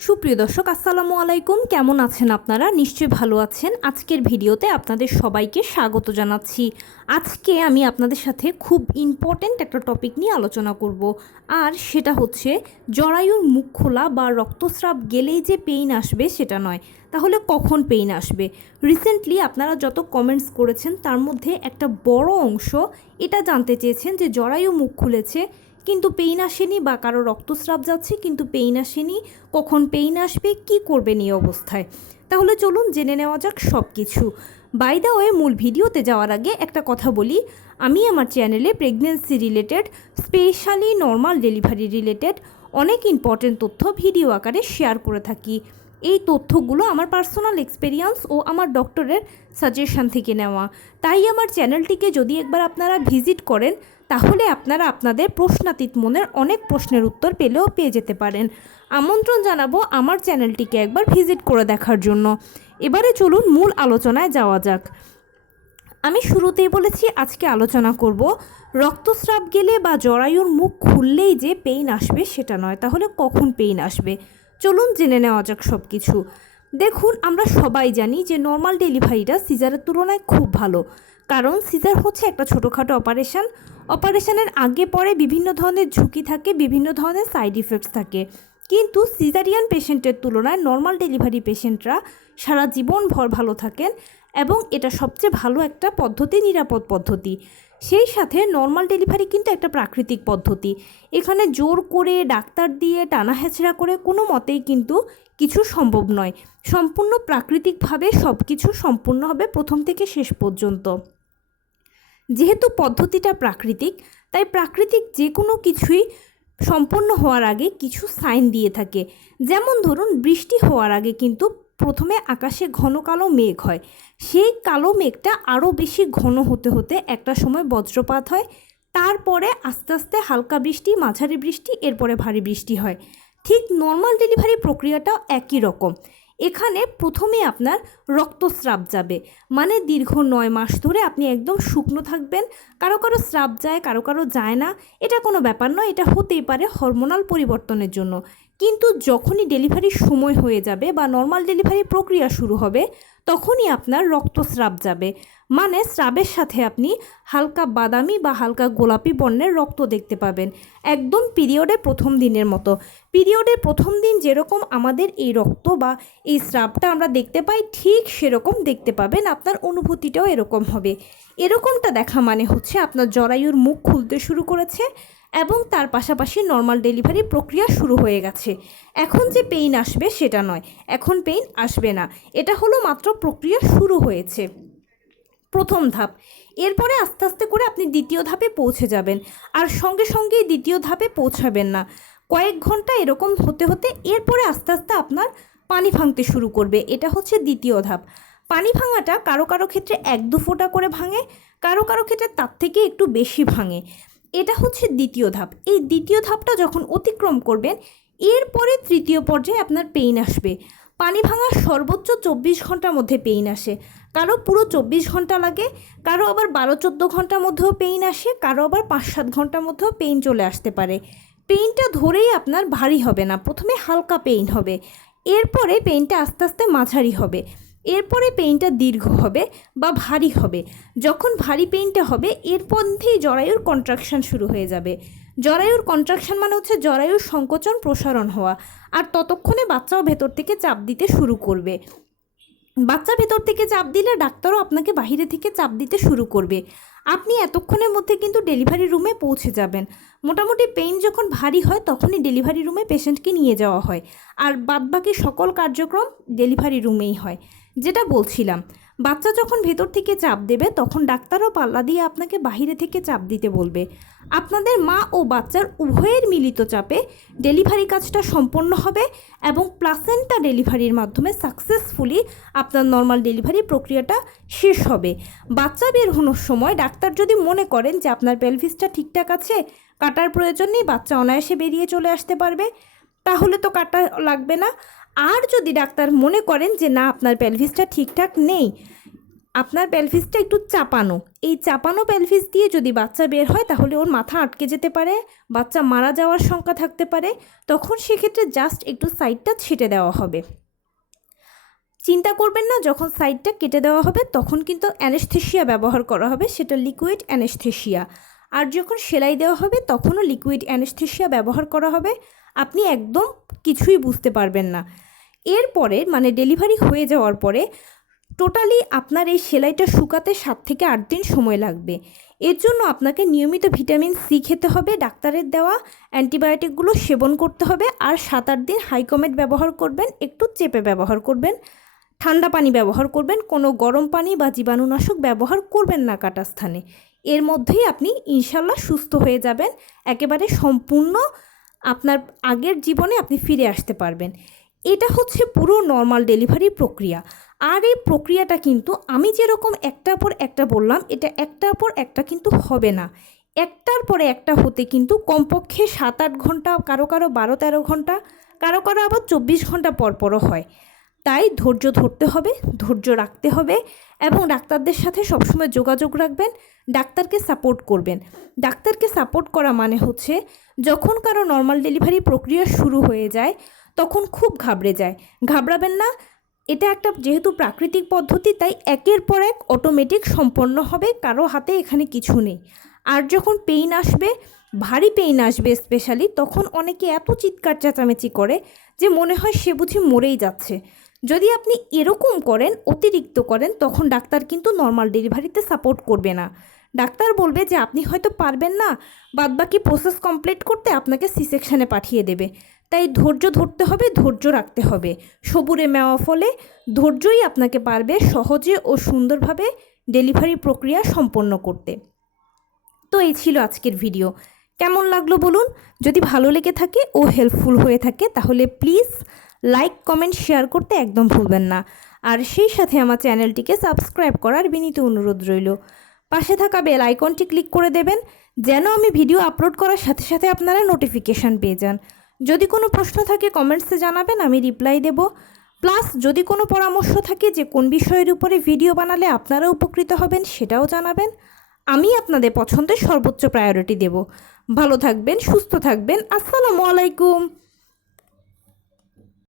সুপ্রিয় দর্শক আসসালামু আলাইকুম, কেমন আছেন আপনারা? নিশ্চয়ই ভালো আছেন। আজকের ভিডিওতে আপনাদের সবাইকে স্বাগত জানাচ্ছি। আজকে আমি আপনাদের সাথে খুব ইম্পর্ট্যান্ট একটা টপিক নিয়ে আলোচনা করব, আর সেটা হচ্ছে জরায়ুর মুখ খোলা বা রক্তস্রাব গেলেই যে পেইন আসবে সেটা নয়। তাহলে কখন পেইন আসবে? রিসেন্টলি আপনারা যত কমেন্টস করেছেন তার মধ্যে একটা বড় অংশ এটা জানতে চেয়েছেন যে জরায়ু মুখ খুলেছে কিন্তু পেইন আসেনি, বা কারো রক্তস্রাব যাচ্ছে কিন্তু পেইন আসেনি, কখন পেইন আসবে, কি করবেন এই অবস্থায়। তাহলে চলুন জেনে নেওয়া যাক সব কিছু। বাই দ্য ওয়ে, মূল ভিডিওতে যাওয়ার আগে একটা কথা বলি, আমি আমার চ্যানেলে pregnancy related, specially normal delivery related অনেক ইম্পর্টেন্ট তথ্য ভিডিও আকারে শেয়ার করে থাকি। এই তথ্যগুলো আমার পার্সোনাল এক্সপেরিয়েন্স ও আমার ডক্টরের সাজেশন থেকে নেওয়া। তাই আমার চ্যানেলটিকে যদি একবার আপনারা ভিজিট করেন তাহলে আপনারা আপনাদের প্রশ্নাতীত মনের অনেক প্রশ্নের উত্তর পেয়ে যেতে পারেন। আমন্ত্রণ জানাবো আমার চ্যানেলটিকে একবার ভিজিট করে দেখার জন্য। এবারে চলুন মূল আলোচনায় যাওয়া যাক। আমি শুরুতেই বলেছি আজকে আলোচনা করব রক্তস্রাব গেলে বা জরায়ুর মুখ খুললেই যে পেইন আসবে সেটা নয়। তাহলে কখন পেইন আসবে চলুন জেনে নেওয়া যাক সব কিছু। দেখুন, আমরা সবাই জানি যে নর্মাল ডেলিভারিটা সিজারের তুলনায় খুব ভালো, কারণ সিজার হচ্ছে একটা ছোটোখাটো অপারেশনের আগে পরে বিভিন্ন ধরনের ঝুঁকি থাকে, বিভিন্ন ধরনের সাইড ইফেক্টস থাকে। কিন্তু সিজারিয়ান পেশেন্টের তুলনায় নর্মাল ডেলিভারি পেশেন্টরা সারা জীবনভর ভালো থাকেন, এবং এটা সবচেয়ে ভালো একটা পদ্ধতি, নিরাপদ পদ্ধতি। সেই সাথে নর্মাল ডেলিভারি কিন্তু একটা প্রাকৃতিক পদ্ধতি। এখানে জোর করে ডাক্তার দিয়ে টানা হেঁচড়া করে কোনো মতেই কিন্তু কিছু সম্ভব নয়। সম্পূর্ণ প্রাকৃতিকভাবে সব কিছু সম্পূর্ণ হবে প্রথম থেকে শেষ পর্যন্ত। যেহেতু পদ্ধতিটা প্রাকৃতিক, তাই প্রাকৃতিক যে কোনো কিছুই সম্পন্ন হওয়ার আগে কিছু সাইন দিয়ে থাকে। যেমন ধরুন, বৃষ্টি হওয়ার আগে কিন্তু প্রথমে আকাশে ঘন কালো মেঘ হয়, সেই কালো মেঘটা আরও বেশি ঘন হতে হতে একটা সময় বজ্রপাত হয়, তারপরে আস্তে আস্তে হালকা বৃষ্টি, মাঝারি বৃষ্টি, এরপরে ভারী বৃষ্টি হয়। ঠিক নর্মাল ডেলিভারি প্রক্রিয়াটাও একই রকম। এখানে প্রথমে আপনার রক্তস্রাব যাবে, মানে দীর্ঘ 9 মাস ধরে আপনি একদম শুকনো থাকবেন। কারো কারো স্রাব যায়, কারো কারো যায় না, এটা কোনো ব্যাপার নয়, এটা হতেই পারে হরমোনাল পরিবর্তনের জন্য। কিন্তু যখনই ডেলিভারির সময় হয়ে যাবে বা নর্মাল ডেলিভারি প্রক্রিয়া শুরু হবে, তখনই আপনার রক্তস্রাব যাবে। মানে স্রাবের সাথে আপনি হালকা বাদামি বা হালকা গোলাপি বর্ণের রক্ত দেখতে পাবেন, একদম পিরিয়ডের প্রথম দিনের মতো। পিরিয়ডের প্রথম দিন যেরকম আমাদের এই রক্ত বা এই স্রাবটা আমরা দেখতে পাই, ঠিক সেরকম দেখতে পাবেন, আপনার অনুভূতিটাও এরকম হবে। এরকমটা দেখা মানে হচ্ছে আপনার জরায়ুর মুখ খুলতে শুরু করেছে, এবং তার পাশাপাশি নর্মাল ডেলিভারি প্রক্রিয়া শুরু হয়ে গেছে। এখন যে পেইন আসবে সেটা নয়, এখন পেইন আসবে না, এটা হলো মাত্র প্রক্রিয়া শুরু হয়েছে, প্রথম ধাপ। এরপরে আস্তে আস্তে করে আপনি দ্বিতীয় ধাপে পৌঁছে যাবেন, আর সঙ্গে সঙ্গেই দ্বিতীয় ধাপে পৌঁছাবেন না, কয়েক ঘন্টা এরকম হতে হতে এরপরে আস্তে আস্তে আপনার পানি ভাঙতে শুরু করবে। এটা হচ্ছে দ্বিতীয় ধাপ। পানি ভাঙাটা কারো কারো ক্ষেত্রে 1-2 ফোঁটা করে ভাঙে, কারো কারো ক্ষেত্রে তার থেকে একটু বেশি ভাঙে। এটা হচ্ছে দ্বিতীয় ধাপ। এই দ্বিতীয় ধাপটা যখন অতিক্রম করবেন, এরপরে তৃতীয় পর্যায়ে আপনার পেইন আসবে। পানি ভাঙার সর্বোচ্চ 24 ঘন্টার মধ্যে পেইন আসে, কারো পুরো 24 ঘন্টা লাগে, কারো আবার 12-14 ঘন্টার মধ্যেও পেইন আসে, কারো আবার 5-7 ঘন্টার মধ্যেও পেইন চলে আসতে পারে। পেইনটা ধরেই আপনার ভারী হবে না, প্রথমে হালকা পেইন হবে, এরপরে পেইনটা আস্তে আস্তে মাঝারি হবে, এরপরে পেইনটা দীর্ঘ হবে বা ভারী হবে। যখন ভারী পেইনটা হবে, এর মধ্যেই জরায়ুর কন্ট্রাকশন শুরু হয়ে যাবে। জরায়ুর কন্ট্রাকশন মানে হচ্ছে জরায়ুর সংকোচন প্রসারণ হওয়া, আর ততক্ষণে বাচ্চাও ভেতর থেকে চাপ দিতে শুরু করবে। বাচ্চা ভেতর থেকে চাপ দিলে ডাক্তারও আপনাকে বাহিরে থেকে চাপ দিতে শুরু করবে। আপনি এতক্ষণের মধ্যে কিন্তু ডেলিভারি রুমে পৌঁছে যাবেন। মোটামুটি পেইন যখন ভারী হয় তখনই ডেলিভারি রুমে পেশেন্টকে নিয়ে যাওয়া হয়, আর বাদবাকি সকল কার্যক্রম ডেলিভারি রুমেই হয়। যেটা বলছিলাম, বাচ্চা যখন ভেতর থেকে চাপ দেবে তখন ডাক্তারও পাল্লা দিয়ে আপনাকে বাহিরে থেকে চাপ দিতে বলবে। আপনাদের মা ও বাচ্চার উভয়ের মিলিত চাপে ডেলিভারি কাজটা সম্পন্ন হবে, এবং প্লাসেন্টা ডেলিভারির মাধ্যমে সাকসেসফুলি আপনার নর্মাল ডেলিভারি প্রক্রিয়াটা শেষ হবে। বাচ্চা বের হওয়ার সময় ডাক্তার যদি মনে করেন যে আপনার পেলভিসটা ঠিকঠাক আছে, কাটার প্রয়োজন নেই, বাচ্চা অনায়াসে বেরিয়ে চলে আসতে পারবে, তাহলে তো কাটা লাগবে না। আর যদি ডাক্তার মনে করেন যে না, আপনার পেলভিসটা ঠিকঠাক নেই, আপনার পেলভিসটা একটু চাপানো, এই চাপানো পেলভিস দিয়ে যদি বাচ্চা বের হয় তাহলে ওর মাথা আটকে যেতে পারে, বাচ্চা মারা যাওয়ার শঙ্কা থাকতে পারে। তখন সেক্ষেত্রে জাস্ট একটু সাইডটা ছেটে দেওয়া হবে। চিন্তা করবেন না, যখন সাইডটা কেটে দেওয়া হবে তখন কিন্তু অ্যানেস্থেশিয়া ব্যবহার করা হবে, সেটা লিকুইড অ্যানেস্থেশিয়া। আর যখন সেলাই দেওয়া হবে তখনও লিকুইড অ্যানেস্থেশিয়া ব্যবহার করা হবে। আপনি একদম কিছুই বুঝতে পারবেন না। এরপরে মানে ডেলিভারি হয়ে যাওয়ার পরে টোটালি আপনার এই সেলাইটা শুকাতে 7 থেকে 8 দিন সময় লাগবে। এর জন্য আপনাকে নিয়মিত ভিটামিন সি খেতে হবে, ডাক্তারের দেওয়া অ্যান্টিবায়োটিকগুলো সেবন করতে হবে, আর 7-8 দিন হাইকমেট ব্যবহার করবেন, একটু চেপে ব্যবহার করবেন, ঠান্ডা পানি ব্যবহার করবেন, কোনো গরম পানি বা জীবাণুনাশক ব্যবহার করবেন না কাটা স্থানে। এর মধ্যেই আপনি ইনশাল্লাহ সুস্থ হয়ে যাবেন, একেবারে সম্পূর্ণ আপনার আগের জীবনে আপনি ফিরে আসতে পারবেন। এটা হচ্ছে পুরো নর্মাল ডেলিভারি প্রক্রিয়া। আর এই প্রক্রিয়াটা কিন্তু আমি যেরকম একটার পর একটা বললাম, এটা একটার পর একটা কিন্তু হবে না। একটার পরে একটা হতে কিন্তু কমপক্ষে 7-8 ঘন্টা, কারো 12-13 ঘন্টা, কারো আবার 24 ঘন্টা পরও হয়। তাই ধৈর্য ধরতে হবে, ধৈর্য রাখতে হবে এবং ডাক্তারদের সাথে সবসময় যোগাযোগ রাখবেন, ডাক্তারকে সাপোর্ট করবেন। ডাক্তারকে সাপোর্ট করা মানে হচ্ছে যখন কারো নর্মাল ডেলিভারি প্রক্রিয়া শুরু হয়ে যায় তখন খুব ঘাবড়ে যায়, ঘাবড়াবেন না। এটা একটা যেহেতু প্রাকৃতিক পদ্ধতি, তাই একের পর এক অটোমেটিক সম্পন্ন হবে, কারো হাতে এখানে কিছু নেই। আর যখন পেইন আসবে, ভারী পেইন আসবে স্পেশালি, তখন অনেকে এত চিৎকার চেঁচামেচি করে যে মনে হয় সে বুঝি মরেই যাচ্ছে। যদি আপনি এরকম করেন, অতিরিক্ত করেন, তখন ডাক্তার কিন্তু নর্মাল ডেলিভারিতে সাপোর্ট করবে না। ডাক্তার বলবে যে আপনি হয়তো পারবেন না, বাদবাকি প্রসেস কমপ্লিট করতে আপনাকে সি সেকশানে পাঠিয়ে দেবে। তাই ধৈর্য ধরতে হবে, ধৈর্য রাখতে হবে। সবুরে মেওয়া ফলে ধৈর্যই আপনাকে পারবে সহজে ও সুন্দরভাবে ডেলিভারি প্রক্রিয়া সম্পন্ন করতে। তো এই ছিল আজকের ভিডিও। কেমন লাগলো বলুন? যদি ভালো লেগে থাকে ও হেল্পফুল হয়ে থাকে তাহলে প্লিজ লাইক, কমেন্ট, শেয়ার করতে একদম ভুলবেন না। আর সেই সাথে আমার চ্যানেলটিকে সাবস্ক্রাইব করার বিনীত অনুরোধ রইল। পাশে থাকা বেল আইকনটি ক্লিক করে দেবেন যেন আমি ভিডিও আপলোড করার সাথে সাথে আপনারা নোটিফিকেশান পেয়ে যান। যদি কোনো প্রশ্ন থাকে কমেন্টসে জানাবেন, আমি রিপ্লাই দেব। প্লাস যদি কোনো পরামর্শ থাকে যে কোন বিষয়ের উপরে ভিডিও বানালে আপনারা উপকৃত হবেন সেটাও জানাবেন। আমি আপনাদের পছন্দের সর্বোচ্চ প্রায়োরিটি দেব। ভালো থাকবেন, সুস্থ থাকবেন। আসসালামু আলাইকুম।